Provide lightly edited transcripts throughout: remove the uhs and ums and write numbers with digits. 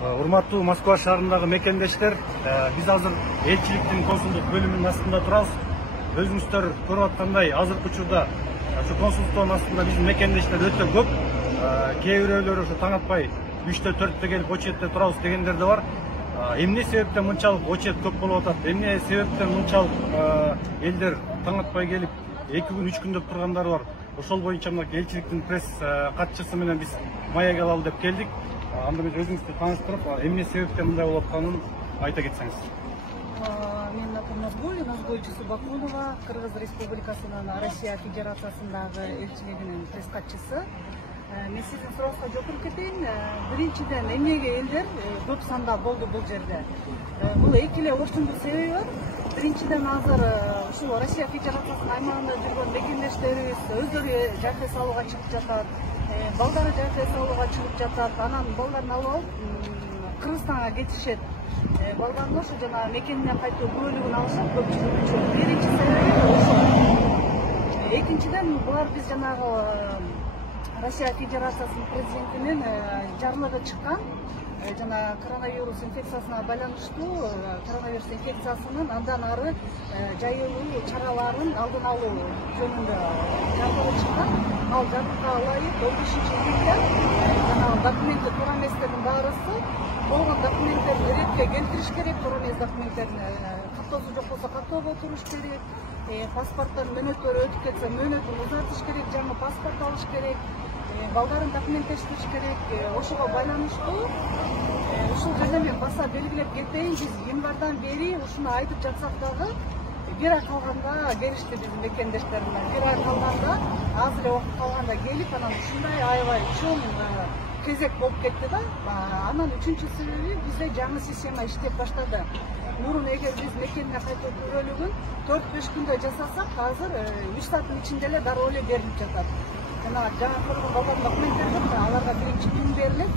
Урматтуу Москва шаарындагы мекендештер, биз азыр элчиликтин консулдук бөлүмүнүн астында турабыз. Өзүңүздөр көрүп аткандай, азыркы учурда ушу консулдуктун астында биздин мекендештер өтө көп. Кээ бирөөлөр ушу таң атпай 3-тө 4-тө келип очередте турабыз дегендер да бар. Эмне себептен мынчалык очеред көп болуп атат? Эмне себептен мынчалык элдер таң атпай келип 2 күн 3 күн деп тургандар бар? Ошол боюнча мына элчиликтин пресс катчысы менен биз маек алалы деп келдик. Анда биз өзүңүздү тааныштырып, эмне себептен мындай болуп атканын айта кетсеңиз. Мен атым Назгуль Чусубакулова, Кыргыз Республикасынын Россия Федерациясындагы элчилигинин пресс катчысы. Мен сиздин суроосуңузга жооп берип кетейин. Биринчиден, эмнеге элдер көп санда болду бул жерде? Бул эки эле ошондой себеби бар. Биринчиден, азыр ушул Россия Федерациясынын аймагында жүргөн мекендештерибиз өздөрү жайкай салууга чыгып жатат. Балдары жайкай салууга чыгып жатат. Анан балдарын алып алып Кыргызстанга кетишет. Балдарын ошо жана мекенине кайтуу күбөлүгүн алышат көпчүлүк үчүн. Биринчи себеби ошол. Экинчиден, булар биз жанагы Россия Федерациясынын президентинин жарлыгы чыккан. Жана коронавирус инфекциясына байланыштуу коронавирус инфекциясынын андан ары жайылуу чараларын алдын алуу жөнүндө жарлыгы чыккан. Ал жарлыкка ылайык 15-июнда жанагы документи туура эместердин баарысы болгон документтерди ретке келтириш керек, туура эмес документтерин каттоосу жок болсо каттоого туруш керек. Паспорттун мөөнөттөрү өтүп кетсе мөөнөтүн узартыш керек, жаңы паспорт алыш керек. Балдарын документтештириш керек. Ошого байланыштуу ушул жерде мен баса белгилеп кетейин, биз январдан бери ушуну айтып жатсак дагы бир ай калганда келишти биздин мекендештер менен. Бир ай калганда, аз эле убакыт калганда келип, анан ушундай аябай чоң кезек болуп кетти да. Анан үчүнчү себеби бизде жаңы система иштеп баштады. Мурун эгер биз мекенине кайтуу күбөлүгүн 4-5 күндө жасасак, азыр 3 сааттын ичинде эле дароо эле берилип жатат. Жана жаңы көргөн балдардын документтери аларга биринчи күн берилет.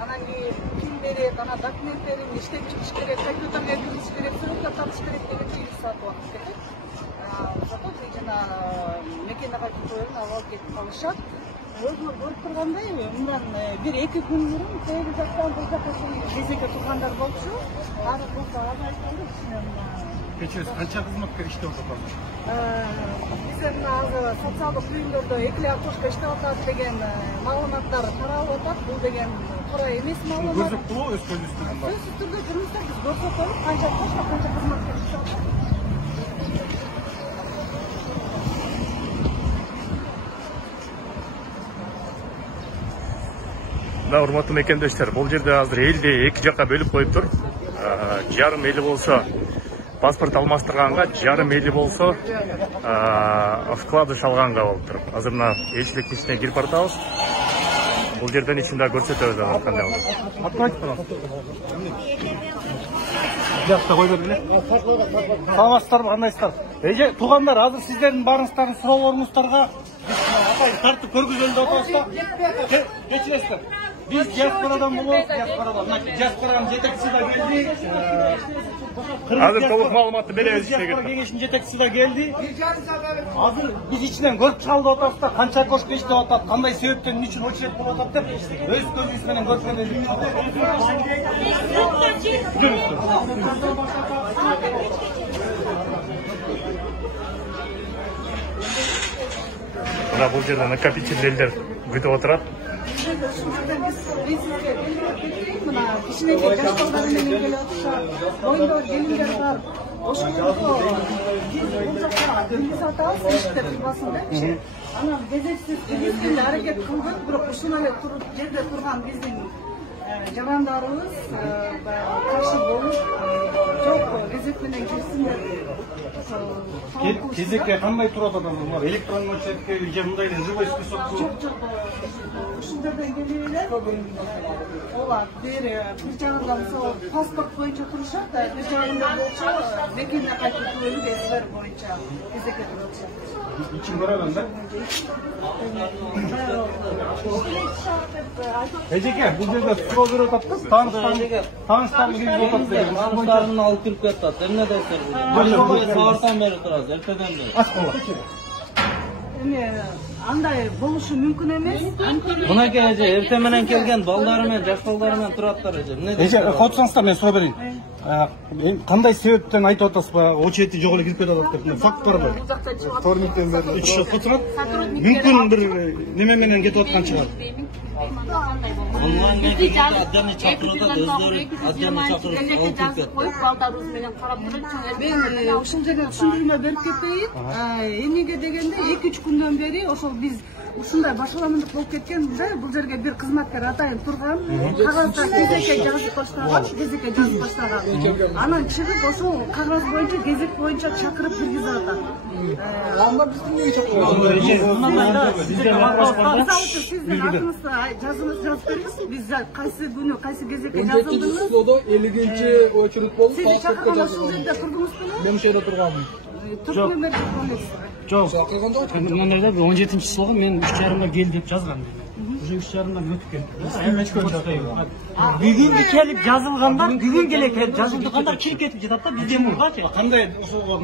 Анан кийин ким берет, анан документтерин иштеп чыгыш керек, компьютерге киргизиш керек, сыртка тартыш керек деген 8 саат убакыт кетет. Зато жана мекенине кайтуу күбөлүгүн алып кетип калышат. Өзүңөр көрүп тургандай, мындан 1-2 күн мурун тегип жаткан бул жака кезекке тургандар болчу. Азыр болсо азайып калды. Кечээ канча кызматкер иштеп атат? Бизде азыр социалдык үйүндөрдө 2 окошко иштеп атат деген маалыматтар таралып атат. Бул деген туура эмес маалымат. Көрсөттүңүзбү өз көзүңүздөн? Сөзсүз түрдө жүрүңүздөр, биз көрсөтөлүп, канча окошко, канча кызматкер иштеп атат. Да, урматтуу мекендештер, бул жерде азыр элди эки жакка бөлүп коюптур. Жарым эли болсо паспорт алмаштырганга, жарым эли болсо вкладыш алганга болуптур. Азыр мына элчиликтин ичине кирип баратабыз. Бул жерден ичинде көрсөтөбүз кандай болот. Атын айтып турасыз. Жакта кой бергиле. Саламатсыздарбы, кандайсыздар? Эже, туугандар, азыр сиздердин баарыңыздардын суроолоруңуздарга апай тартып көргүзөлү деп атабыз. Кечиресиздер. Biz diasporadan buluruz, diasporadan. Diasporanın yetekçisi de geldi. Hazır toluk malumatı belirledi. Diaspora Kengeş'in yetekçisi de geldi. Hazır biz içinden görüp çaldı otakta, kança koşku işte otak, kanday sebepten niçin hoçret bulup otak dep, öz gözüsünden görüp Mına bul жерде накопительдер күтүп отурат. Мына кичинекей жаш балдар менен келип атышат, боюндагы келиндер бар. Ошолорго бул жакка билги сатабыз, эшикте турбасын депчи. Анан кезексиз киргизгенге аракет кылдык, бирок ушул эле жерде турган биздин жарандарыбыз каршы болуп, жок кезек менен кирсиндер. Кезекке кандай турат адамдар? Электронный очередке же мындай живой списокку? Жок. Ушул жерден келип эле ооба, бир жагында мисалы паспорт боюнча турушат, бир жагында болчу мекенине кайтуу күбөлүгү СВР боюнча кезекке турушат. İçin göremem ben. Eceke, bu жерде sıra görüp attık. Tanıştan gibi görüp attık. Tanışlarının alıp kirip kettat. Emne dersler bu? Sağırtan beri turarız, erteden beri. Aç kola. андай болушу мүмкүн эмес. Мынакей эже эрте менен келген балдары менен жаш балдары менен тураттар эже. Эмне дейсиз? Эже, отурсаңыздар, мен суроо берейин. Кандай себептен айтып атасызбы? Очерети жок эле кирип кетип атат деп. Факт барбы? Вторниктен бери 3 жыл отурат. Мүмкүн бир неме менен кетип аткан чыгат. Онлайн отдельный чакырып өздөрү отдельный чакырып коюп балдарыбыз менен карап турат. Мен ушул жерде түшүндүрмө берип кетейин. Эмнеге дегенде 2-3 күндөн бери ошол биз ушундай башаламындык болуп кеткенде бул жерге бир кызматкер атайын турган, кагазда кезекке жазып баштаган. Анан чыгып ошол кагаз боюнча, кезек боюнча чакырып киргизип атат. Анда биздин неге чакырып? Сиздин атыңызды жазып бериңиз. Биз кайсы күнү, кайсы кезекке жазылдыңыз? 50-нчи очередь болуп, паспортко жазылдым. Мен ошол турганмын. Жоқ, мынандай да 17-ші жылғы мен 3,5-ға кел деп жазған. Уже 3,5-дан өтіп кетті. Бүгін келіп жазылғандар, бүгін келіп жазылдықандар кел кетіп жатады да бізден мұнғачы. Қандай осыған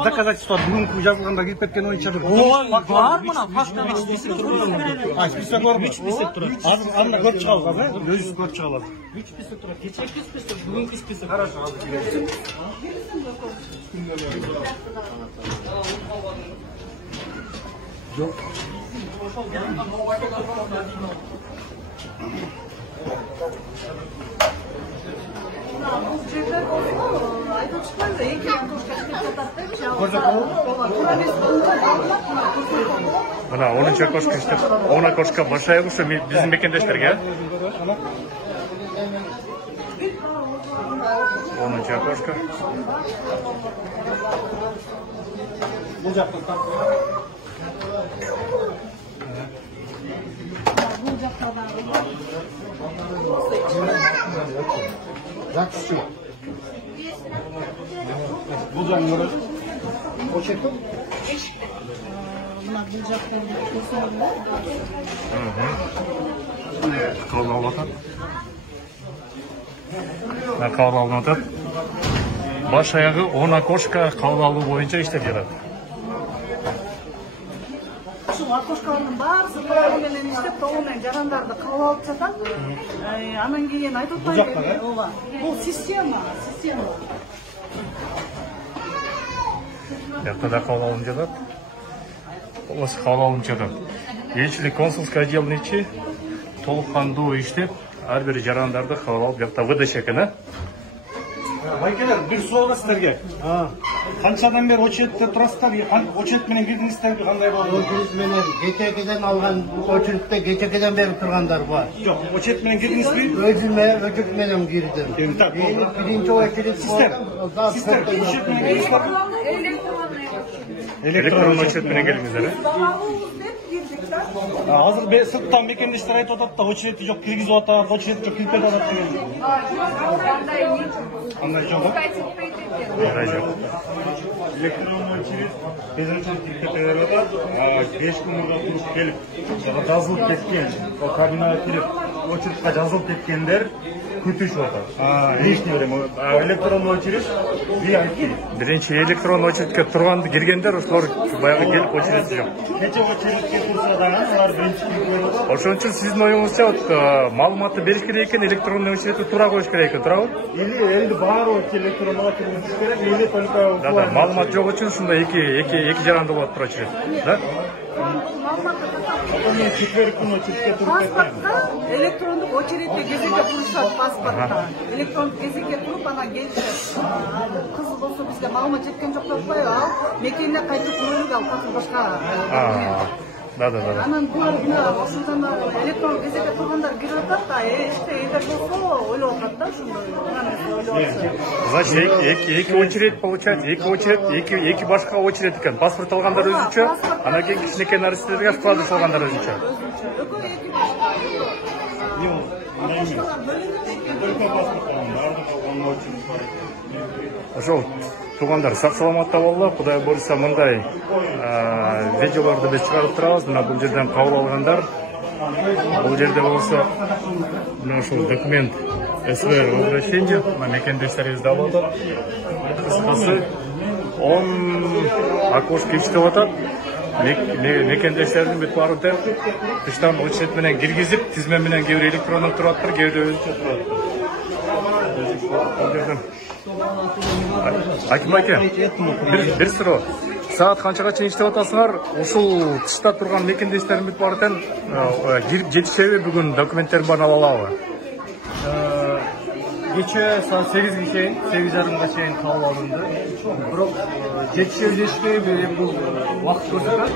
доказательство бүгін жазылғандар келіп кеткен ойынша бір. Бар мұна, фактор. Список бар ма? Список тұрады. Анда көріп шығалыз, өзіңіз көріп шығалыз. 3 список тұрады. Кешегі список, бүгінгі список. Хорошо. Жоқ. Мына 10-чы окошко иштеп, 10 окошко башайық ушу биздин мекендештерге. 10-чы окошко. Бул жактан Запись. Бул жактан көрөсүз. Очетип. Мына бул жактан көрсөңүздөр. Кабыл алып атат. Кабыл алып атат. Баш аягы 10 окошко кабыл алуу боюнча иштеп жатат. Окошкалардын баарысы толугу менен иштеп, толугу менен жарандарды кабыл алып жатат. Анан кийин айтып атпайбы? Ооба. Бул система. Бuyakta da kabыл alınıp жатат. Осы кабыл алынып жатат. Элчилик консулский отделдин ичи толук кандуу иштеп, ар бир жарандарды кабыл алып, бuyakта выдача экен, а? Байкелер, бир суроо бар силерге. Канчадан бери очередте турасыздар? Очеред менен кирдиңиздерби, кандай болду? Очеред менен кечекеден алган очередте кечекеден бери тургандар бар. Жок, очеред менен кирдиңизби? Очеред менен кирдим. Так, биринчи очеред Сиздер очеред менен кирдиңиздерби? Электронный очеред менен келиңиздер, э? Азыр сырттан мекендештер айтып атат да, очереди жок киргизип атат, очереди жок кирип кетип атат деген. Андай жок. Андай жок. Электронный очередь тезирээк кирип кете берип атат. 5 күн мурда туруп келип, жазылып кеткен, кабинага кирип, очередке жазылып кеткендер күтүшүп атат. Лишний время. Электронный очередь VIP. Биринчи электронный очередке турганды киргендер, ошолор баягы келип очереди жок. Кече очередке турса да, алар биринчи кирип атат. Ошон үчүн сиздин оюңузча маалыматты бериш керек экен, электронный очередти туура коюш керек экен, туурабы? Или баары электронный киргизиш керек, или только Да, маалымат жок үчүн ушундай эки жаранды болот тура очеред, да? Мен четверг күнү очередке туруп кетем. Паспортта электрондук очередте кезекке турушат паспортта. Электрондук кезекке туруп анан келишет. Кыз болсо бизге маалымат жеткен жок деп атпайбы? Ал мекенине кайтып көрөлүк, ал катып башка. Да. Анан бул ошондон электрондук кезекке тургандар кирип атат да, эгер болсо ойлоп атат да ошондой. Значит, эки очередь получается, эки башка очередь экен. Паспорт алгандар өзүнчө, анан кийин кичинекей нарселерге вкладыш алгандар өзүнчө. Ошол туугандар сак саламатта болгула, Кудай буйрса мындай видеолорду биз чыгарып турабыз. Мына бул жерден кабыл алгандар, бул жерде болсо мына ушул документ СВР возвращение, мына мекендештерибизди алып атат. Кыскасы 10 окошко иштеп атат. мекендештердин бүт баарын тең тыштан очет менен киргизип, тизме менен кээ бир электрондук тураттыр, кээ бир өзүнчө турат. Аким аке, бир суроо. Саат канчага чейин иштеп атасыңар? Ушул тышта турган мекендештердин бүт баары тең жетишеби бүгүн документтерин баарын ала алабы? Geçe saat 8'e şeyin, 8:30'ga şeyin kabul alındı. Bırak жетишеби bu vakit ko'rsatadi.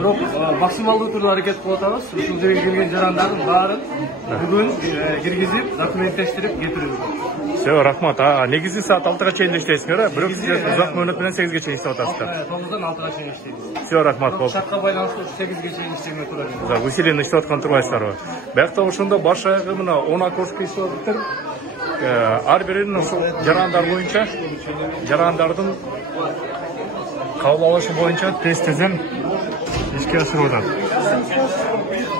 Bırak maksimalдуу turda hareket kılatamiz. Ушул жерге келген жарандардын баарын бүгүн киргизип, документleştirip getiriyoruz. Все, рахмат. Негизи саат 6-га чейин иштейсиңер, бирок сиздер узак мөөнөт менен 8-ге чейин иштеп атасыздар. 9'dan 6'ga чейин иштейбиз. Все, рахмат. Шартка байланыштуу 8'ге чейин иштегенге туура келет. За, усиленно иштеп аткан турбайсыздарбы? Биякта ошондо баш аягы мына 10 окошко иштеп атыптыр. Ар биринин ушул жарандар боюнча, жарандардын кабыл алышы боюнча тест-тизим ишке ашырып атат.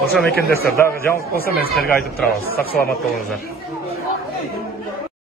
Ошо мекендештер, дагы жаңылык болсо мен силерге айтып турабыз. Сак саламат болуңуздар.